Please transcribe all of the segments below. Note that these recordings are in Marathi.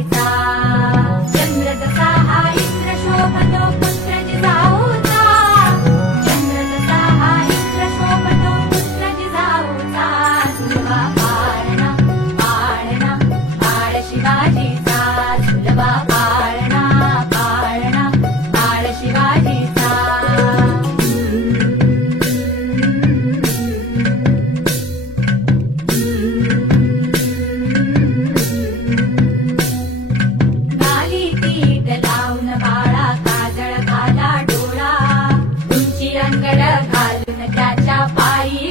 शिवाजीचा चंद्र जसा हा इंद्र शोभतो पुत्र जिजाऊचा चंद्र जसा हा इंद्र शोभतो पुत्र जिजाऊचा झुलवा पाळणा पाळणा पाळ शिवाजीचा झुलवा पाळणा पाळणा पाळ शिवाजीचा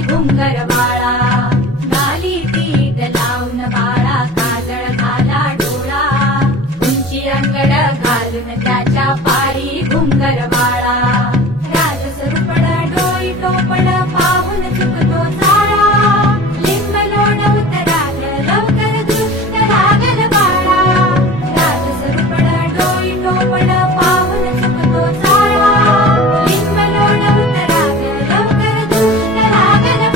घुंगरवाळा नाली पीठ लावून बाळा काजळ घाला डोळा उंची अंगड घालून त्याच्या पायी घुंगरवाळा राजसरुपड डोई टोपड पाहून चुकतो चाळा लिंब लोण उतराल लवकर दृष्ट लागल बाळा राजसरुपड डोई टोपड पाहून चुकतो चाळा लिंब लोण उतराल लवकर दृष्ट लागल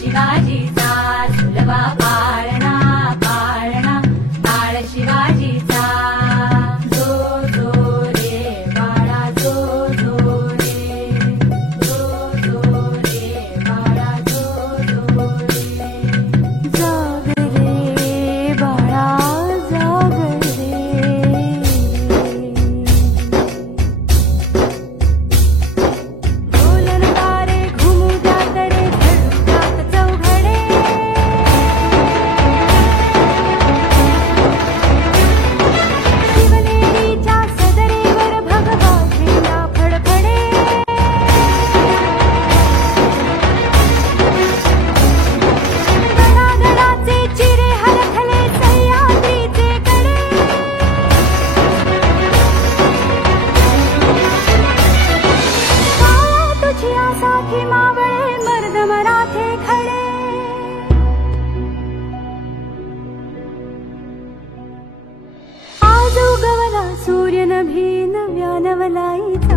शिवाजीचा झुलवा पाळणा पाळणा पाळ शिवाजीचा जो जो रे बाळा जो जो रे जो जो रे बाळा जो जो रे जाग रे बाळा जाग रे डोलन तारे घुमू जात रे सूर्य नभी नव्या नवलाई